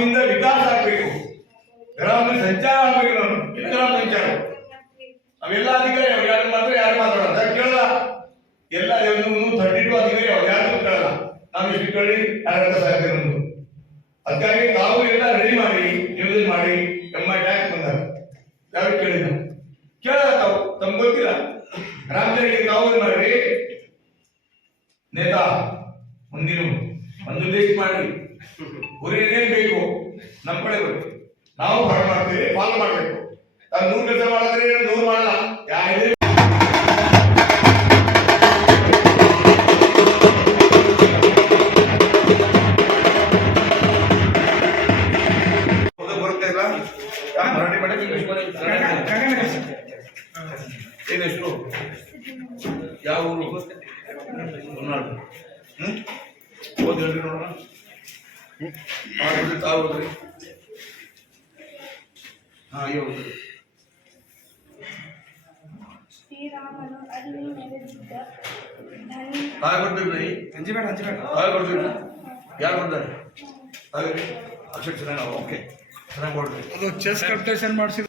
ವಿಕಾಸ ಆಗಬೇಕು. ಗ್ರಾಮದಲ್ಲಿ ಸಂಚಾರ ಆಗ್ಬೇಕು ನಾನು. ಗ್ರಾಮ ಸಂಚಾರ. ಅವೆಲ್ಲ ಅಧಿಕಾರಿ, ಅವ್ರು ಯಾರು ಮಾತ್ರ ಯಾರು ಮಾತಾಡೋದು ಅದಕ್ಕೆ ಕೇಳಲ್ಲ? ಎಲ್ಲ ತರ್ಟಿ ಟು ಅಧಿಕಾರಿ, ಅವ್ರು ಯಾರು ಕೇಳಲ್ಲ. ನಾವು ಇಷ್ಟು ಕೇಳಿ, ಯಾರು ಸಾಧ್ಯ ನಮ್ದು ಅದಕ್ಕಾಗಿ ತಾವು ಎಲ್ಲ ರೆಡಿ ಮಾಡಿ ನಿಯೋಜನೆ ಮಾಡಿ ಎಮ್ಮ ಟ್ಯಾಕ್ ಬಂದಾರ ಯಾರು ಕೇಳಿದ ಕೇಳಲ್ಲ ತಾವು. ತಮ್ಗೆ ಗೊತ್ತಿಲ್ಲ. ರಾಮಚಂದ್ರಿಗೆ ತಾವು ಏನ್ ಮಾಡ್ರಿ ನೇತಾ ಮುಂದಿನ ಒಂದು ಲಿಸ್ಟ್ ಮಾಡಿ. ಬೇಕು ನಮ್ಮ ಕಡೆ ಬರುತ್ತೆ ನಾವು ಫಾಲೋ ಮಾಡ್ತೀವಿ ಫಾಲೋ ಮಾಡಬೇಕು. ನೂರು ಕೆಲಸ ಮಾಡಿದ್ರೆ, ನೂರು ಮಾಡಲ್ಲ. ಯಾರು? ಏನ್ ಹೆಸರು? ಯಾವ ಊರು? ಹೊನ್ನಾಳು ಹ್ಮ್ ಓದ್ ನೋಡೋಣ. ತಾವು ಓದ್ರಿ ಹಾ ಅಯ್ಯೋ ಓದ್ರಿ ಶ್ರೀರಾಮನು ಅಲ್ಲಿ ನೆಲೆಸಿದ್ದ ಧನಿ ತಾವು ಬರ್ತೀರಿ ಹಂಚಿಬೇಡ ಹಂಚಿಬೇಡ ತಾವು ಬರ್ತೀರಿ ಯಾರು ಬರ್ತಾರೆ ತಾವು ಅಕ್ಷರ ಚೆನ್ನಾಗಿ ಓಕೆ ಚೆನ್ನಾಗಿ ಕೊಡ್ರಿ ಅದು ಚೆಸ್ ಕಾಂಪಿಟೇಷನ್ ಮಾಡಿಸಿ